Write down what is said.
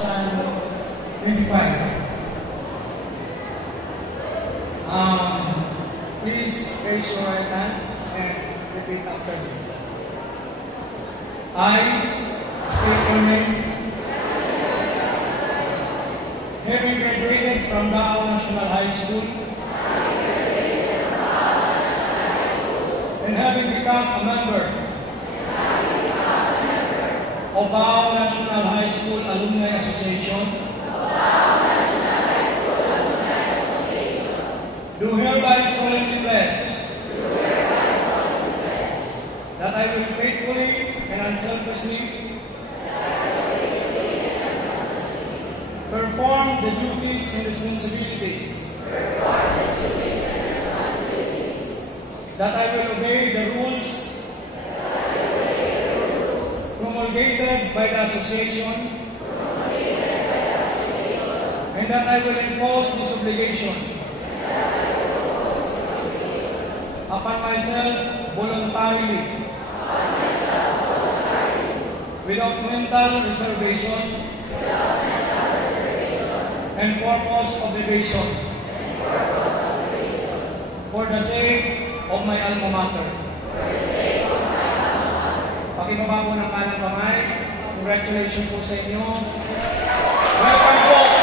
2025. Please raise your right hand and repeat after me. I state your name. Having graduated from Davao National High School and having become a member of Davao National High School Alumni Association, do hereby solemnly pledge that I will faithfully and unselfishly perform the duties and responsibilities, that I will obey the rules promulgated by the association, and that I will impose this obligation upon myself voluntarily, without mental reservation and purpose of evasion, for the sake of my alma mater. Pakibaba po ng kanang kamay. Congratulations po sa inyo. Welcome po.